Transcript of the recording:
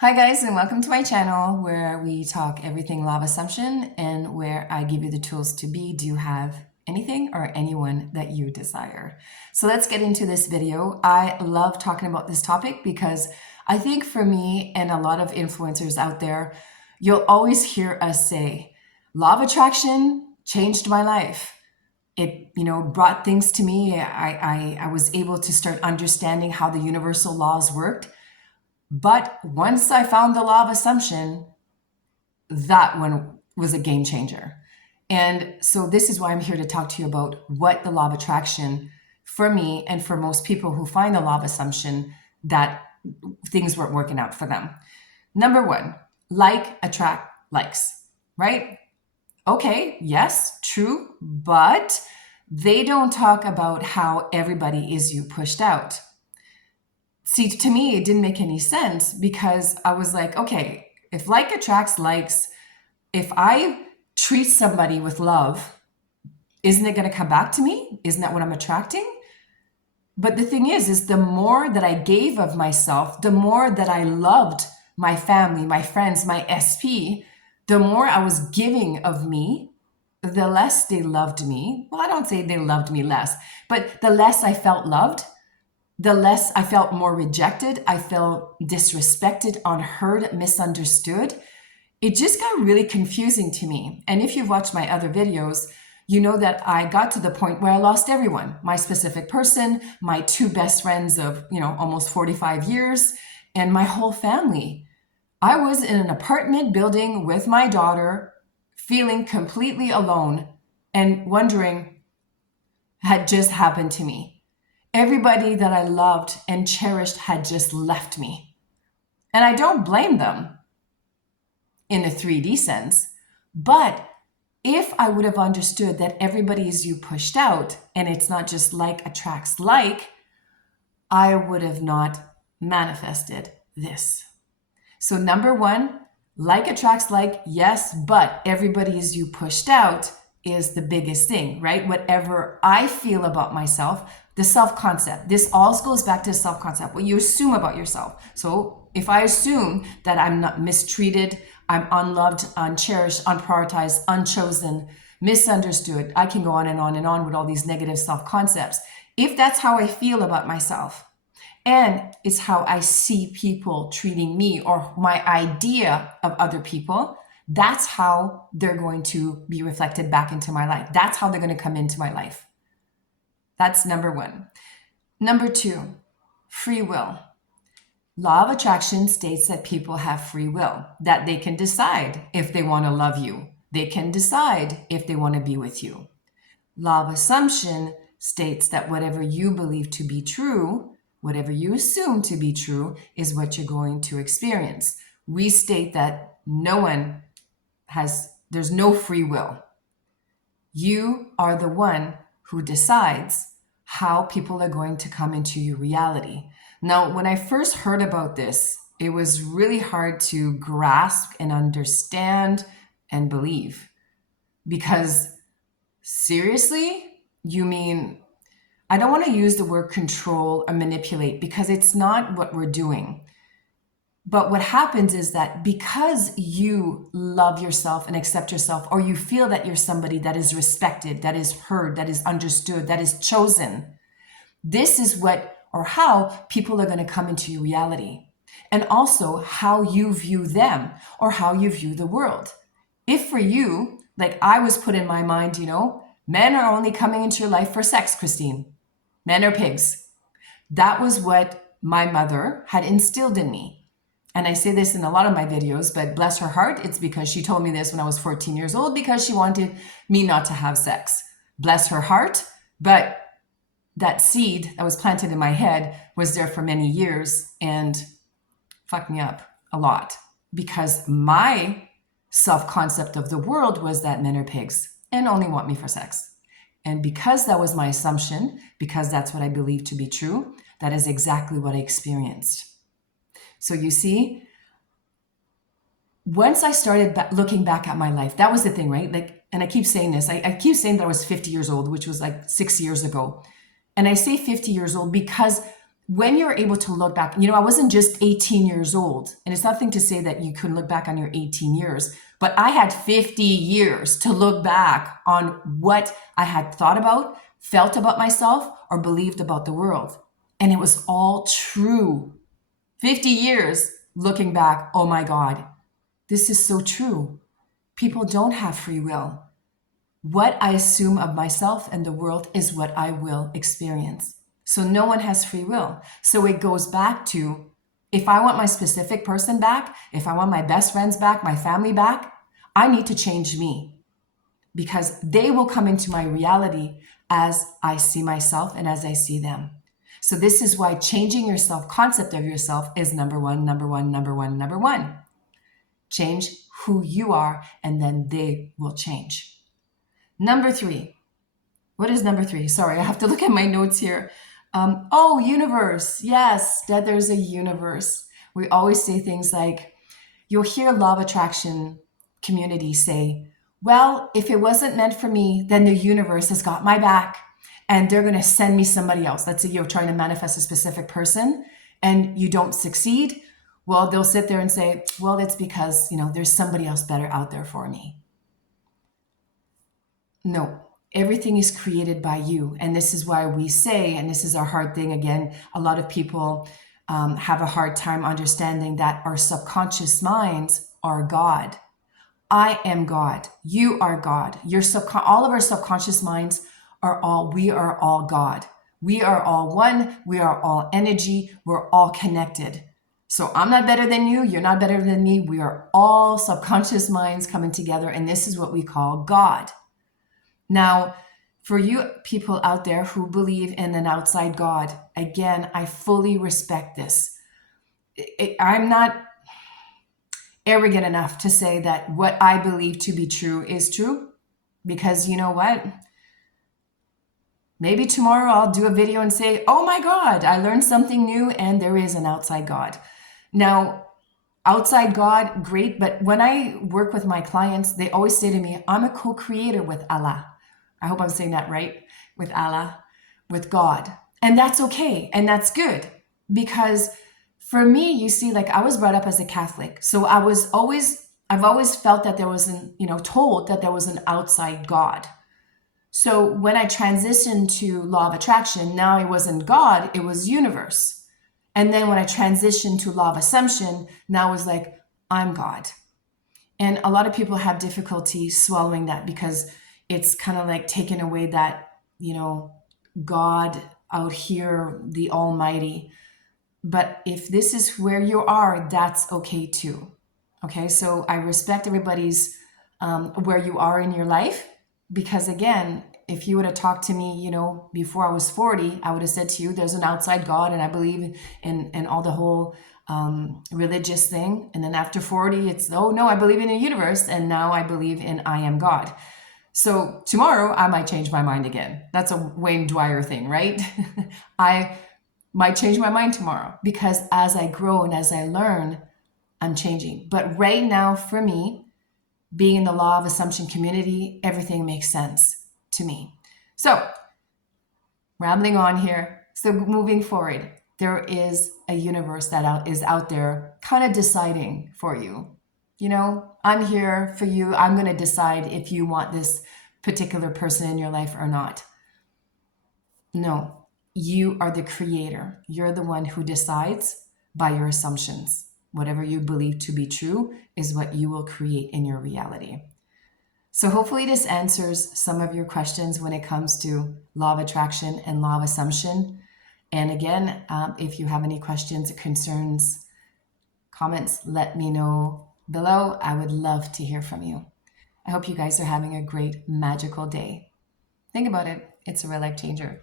Hi guys, and welcome to my channel where we talk everything law of assumption and where I give you the tools to be, do, have anything or anyone that you desire. So let's get into this video. I love talking about this topic because I think for me and a lot of influencers out there, you'll always hear us say, law of attraction changed my life. It, brought things to me. I was able to start understanding how the universal laws worked. But once I found the law of assumption, that one was a game changer. And so this is why I'm here to talk to you about what the law of attraction for me and for most people who find the law of assumption that things weren't working out for them. Number one, like attract likes, right? Okay, yes, true, but they don't talk about how everybody is you pushed out. See, to me, it didn't make any sense because I was like, okay, if like attracts likes, if I treat somebody with love, isn't it going to come back to me? Isn't that what I'm attracting? But the thing is the more that I gave of myself, the more that I loved my family, my friends, my SP, the more I was giving of me, the less they loved me. Well, I don't say they loved me less, but the less I felt loved, the less I felt more rejected. I felt disrespected, unheard, misunderstood. It just got really confusing to me. And if you've watched my other videos, you know that I got to the point where I lost everyone, my specific person, my two best friends of, almost 45 years, and my whole family. I was in an apartment building with my daughter, feeling completely alone and wondering, had just happened to me. Everybody that I loved and cherished had just left me. And I don't blame them in a 3D sense. But if I would have understood that everybody is you pushed out and it's not just like attracts like, I would have not manifested this. So number one, like attracts like, yes, but everybody is you pushed out is the biggest thing, right? Whatever I feel about myself, the self-concept. This all goes back to self-concept, what you assume about yourself. So if I assume that I'm not mistreated, I'm unloved, uncherished, unprioritized, unchosen, misunderstood, I can go on and on and on with all these negative self-concepts. If that's how I feel about myself, and it's how I see people treating me or my idea of other people, that's how they're going to be reflected back into my life. That's how they're going to come into my life. That's number one. Number two, free will. Law of attraction states that people have free will, that they can decide if they want to love you. They can decide if they want to be with you. Law of assumption states that whatever you believe to be true, whatever you assume to be true, is what you're going to experience. We state that there's no free will. You are the one who decides how people are going to come into your reality. Now, when I first heard about this, it was really hard to grasp and understand and believe. Because seriously, you mean, I don't want to use the word control or manipulate because it's not what we're doing. But what happens is that because you love yourself and accept yourself, or you feel that you're somebody that is respected, that is heard, that is understood, that is chosen, this is what or how people are going to come into your reality. And also how you view them or how you view the world. If for you, like I was put in my mind, men are only coming into your life for sex, Christine. Men are pigs. That was what my mother had instilled in me. And I say this in a lot of my videos, but bless her heart, it's because she told me this when I was 14 years old because she wanted me not to have sex. Bless her heart. But that seed that was planted in my head was there for many years and fucked me up a lot because my self-concept of the world was that men are pigs and only want me for sex. And because that was my assumption, because that's what I believe to be true, that is exactly what I experienced. So you see, once I started looking back at my life, that was the thing, right? Like, and I keep saying this, I keep saying that I was 50 years old, which was like 6 years ago. And I say 50 years old because when you're able to look back, you know, I wasn't just 18 years old, and it's nothing to say that you couldn't look back on your 18 years, but I had 50 years to look back on what I had thought about, felt about myself, or believed about the world. And it was all true. 50 years looking back, oh my God, this is so true. People don't have free will. What I assume of myself and the world is what I will experience. So no one has free will. So it goes back to, if I want my specific person back, if I want my best friends back, my family back, I need to change me, because they will come into my reality as I see myself and as I see them. So this is why changing your self-concept of yourself is number one, number one, number one, number one. Change who you are, and then they will change. Number three. What is number three? Sorry, I have to look at my notes here. Universe. Yes, that there's a universe. We always say things like, you'll hear law of attraction community say, well, if it wasn't meant for me, then the universe has got my back and they're going to send me somebody else. Let's say you're trying to manifest a specific person and you don't succeed. Well, they'll sit there and say, well, it's because, you know, there's somebody else better out there for me. No, everything is created by you. And this is why we say, and this is our hard thing again, a lot of people have a hard time understanding that our subconscious minds are God. I am God. You are God. All of our subconscious minds we are all God. We are all one. We are all energy. We're all connected. So I'm not better than you. You're not better than me. We are all subconscious minds coming together. And this is what we call God. Now, for you people out there who believe in an outside God, again, I fully respect this. I'm not arrogant enough to say that what I believe to be true is true, because you know what? Maybe tomorrow I'll do a video and say, oh my God, I learned something new and there is an outside God. Now, outside God, great. But when I work with my clients, they always say to me, I'm a co-creator with Allah. I hope I'm saying that right, with Allah, with God. And that's okay. And that's good, because for me, you see, like I was brought up as a Catholic. So I've always felt that there was told that there was an outside God. So when I transitioned to law of attraction, now it wasn't God, it was universe. And then when I transitioned to law of assumption, now it was like, I'm God. And a lot of people have difficulty swallowing that, because it's kind of like taking away that, God out here, the Almighty. But if this is where you are, that's okay too. Okay, so I respect everybody's where you are in your life, because again, if you would have talked to me, before I was 40, I would have said to you, there's an outside God, and I believe in all the whole religious thing. And then after 40, it's, oh no, I believe in a universe, and now I believe in I am God. So tomorrow I might change my mind again. That's a Wayne Dwyer thing, right? I might change my mind tomorrow, because as I grow and as I learn, I'm changing. But right now, for me, being in the law of assumption community, everything makes sense to me. So, rambling on here. So moving forward, there is a universe that is out there kind of deciding for you. I'm here for you. I'm going to decide if you want this particular person in your life or not. No, you are the creator. You're the one who decides by your assumptions. Whatever you believe to be true is what you will create in your reality. So hopefully this answers some of your questions when it comes to law of attraction and law of assumption. And again, if you have any questions, concerns, comments, let me know below. I would love to hear from you. I hope you guys are having a great, magical day. Think about it. It's a real life changer.